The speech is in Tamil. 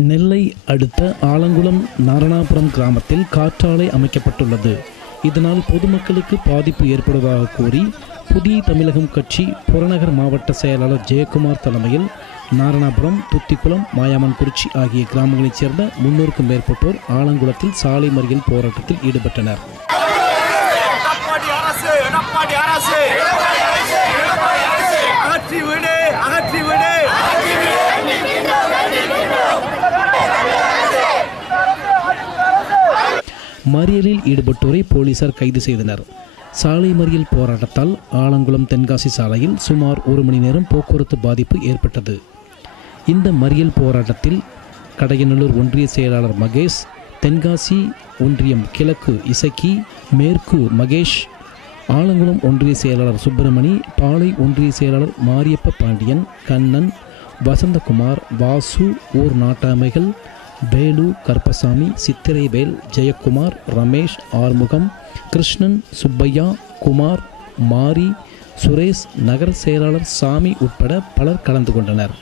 நெல்லை அடுத்த ஆலங்குளம் நாரணாபுரம் கிராமத்தில் காற்றாலை அமைக்கப்பட்டுள்ளது. இதனால் பொதுமக்களுக்கு பாதிப்பு ஏற்படுவதாக கூறி புதிய தமிழகம் கட்சி புறநகர் மாவட்ட செயலாளர் ஜெயக்குமார் தலைமையில் நாரணாபுரம் துத்திக்குளம் மாயாமன்குறிச்சி ஆகிய கிராமங்களைச் சேர்ந்த முன்னூறுக்கும் மேற்பட்டோர் ஆலங்குளத்தில் சாலை மறியல் போராட்டத்தில் ஈடுபட்டனர். மறியலில் ஈடுபட்டோரை போலீசார் கைது செய்தனர். சாலை மறியல் போராட்டத்தால் ஆலங்குளம் தென்காசி சாலையில் சுமார் ஒரு மணி நேரம் போக்குவரத்து பாதிப்பு ஏற்பட்டது. இந்த மறியல் போராட்டத்தில் கடையநல்லூர் ஒன்றிய செயலாளர் மகேஷ் தென்காசி ஒன்றியம் கிழக்கு இசக்கி மேற்கு மகேஷ் ஆலங்குளம் ஒன்றிய செயலாளர் சுப்பிரமணி பாலை ஒன்றிய செயலாளர் மாரியப்ப பாண்டியன் கண்ணன் வசந்தகுமார் வாசு ஊர் நாட்டாமைகள் வேலு கருப்பசாமி சித்திரைவேல் ஜெயக்குமார் ரமேஷ் ஆறுமுகம் கிருஷ்ணன் சுப்பையா குமார் மாரி சுரேஷ் நகர செயலாளர் சாமி உட்பட பலர் கலந்து கொண்டனர்.